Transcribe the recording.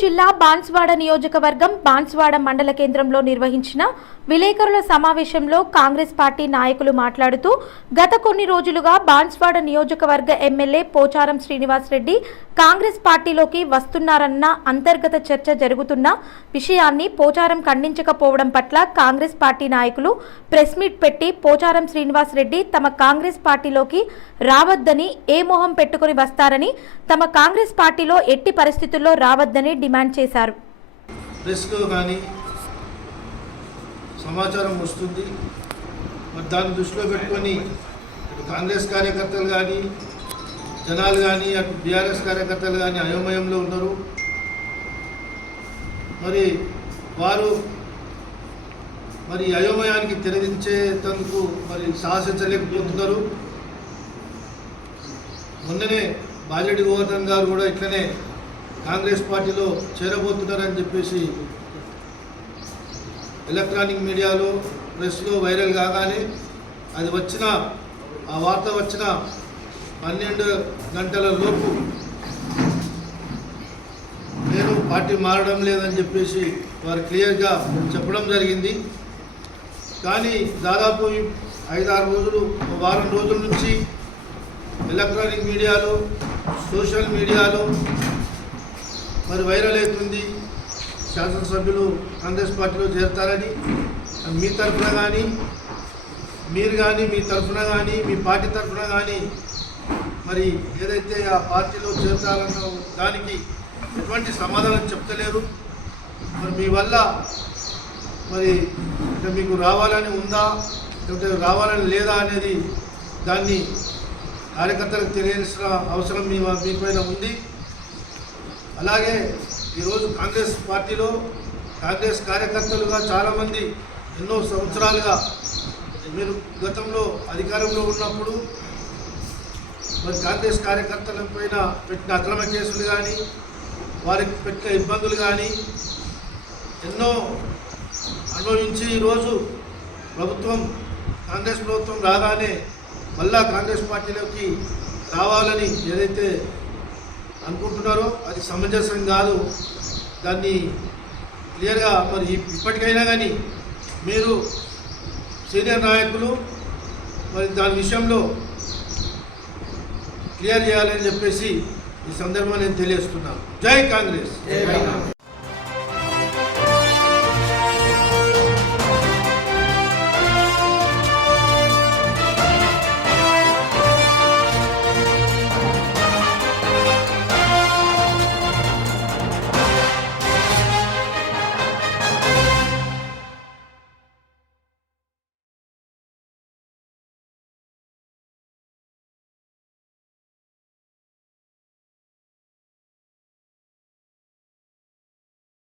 జిల్లా బాన్స్వాడ నియోజకవర్గం బాన్స్వాడ మండల కేంద్రంలో నిర్వహించిన విలేకరుల సమావేశంలో కాంగ్రెస్ పార్టీ నాయకులు మాట్లాడుతూ గత కొన్ని రోజులుగా బాన్స్వాడ నియోజకవర్గ ఎమ్మెల్యే పోచారం శ్రీనివాస్ రెడ్డి కాంగ్రెస్ పార్టీలోకి వస్తున్నారన్న అంతర్గత చర్చ జరుగుతున్న విషయాన్ని పోచారం ఖండించకపోవడం పట్ల కాంగ్రెస్ పార్టీ నాయకులు ప్రెస్ మీట్ పెట్టి పోచారం శ్రీనివాస్ రెడ్డి తమ కాంగ్రెస్ పార్టీలోకి రావద్దని ఏ మొహం పెట్టుకుని వస్తారని తమ కాంగ్రెస్ పార్టీలో ఎట్టి పరిస్థితుల్లో రావద్దని డిమాండ్ చేశారు. ప్రెస్లో కానీ సమాచారం వస్తుంది. మరి దాన్ని దృష్టిలో పెట్టుకొని కాంగ్రెస్ కార్యకర్తలు కానీ జనాలు కానీ అటు బీఆర్ఎస్ కార్యకర్తలు కానీ అయోమయంలో ఉన్నారు మరి వారు మరి అయోమయానికి తెరదించేందుకు మరి సాహసించలేకపోతున్నారు మొన్ననే బాలెడ్డి గోవర్ధన్ గారు కూడా ఇట్లనే కాంగ్రెస్ పార్టీలో చేరబోతున్నారని చెప్పేసి ఎలక్ట్రానిక్ మీడియాలో ప్రెస్లో వైరల్ కాగానే అది వచ్చిన ఆ వార్త వచ్చిన పన్నెండు గంటల లోపు నేను పార్టీ మారడం లేదని చెప్పేసి వారు క్లియర్గా చెప్పడం జరిగింది. కానీ దాదాపు ఐదారు రోజులు ఒక వారం రోజుల నుంచి ఎలక్ట్రానిక్ మీడియాలో సోషల్ మీడియాలో మరి వైరల్ అవుతుంది. శాసనసభ్యులు కాంగ్రెస్ పార్టీలో చేరతారని మీ తరఫున కానీ మీరు కానీ మీ తరఫున కానీ మీ పార్టీ తరఫున కానీ మరి ఏదైతే ఆ పార్టీలో చేరతారన్న దానికి ఎటువంటి సమాధానం చెప్తలేరు. మరి మీ వల్ల మరి మీకు రావాలని ఉందా లేకపోతే రావాలని లేదా అనేది దాన్ని కార్యకర్తలకు తెలియాల్సిన అవసరం మీ మీ పైన ఉంది. అలాగే ఈరోజు కాంగ్రెస్ పార్టీలో కాంగ్రెస్ కార్యకర్తలుగా చాలామంది ఎన్నో సంవత్సరాలుగా మీరు గతంలో అధికారంలో ఉన్నప్పుడు మరి కాంగ్రెస్ కార్యకర్తల పైన పెట్టిన అక్రమ కేసులు కానీ వారికి పెట్టిన ఇబ్బందులు కానీ ఎన్నో అనుభవించి ఈరోజు ప్రభుత్వం కాంగ్రెస్ ప్రభుత్వం రాగానే మళ్ళా కాంగ్రెస్ పార్టీలోకి రావాలని ఏదైతే అనుకుంటున్నారో అది సమంజసం కాదు. దాన్ని క్లియర్గా మరి ఇప్పటికైనా కానీ మీరు సీనియర్ నాయకులు మరి దాని విషయంలో క్లియర్ చేయాలని చెప్పేసి ఈ సందర్భంగా నేను తెలియజేస్తున్నాను. జై కాంగ్రెస్.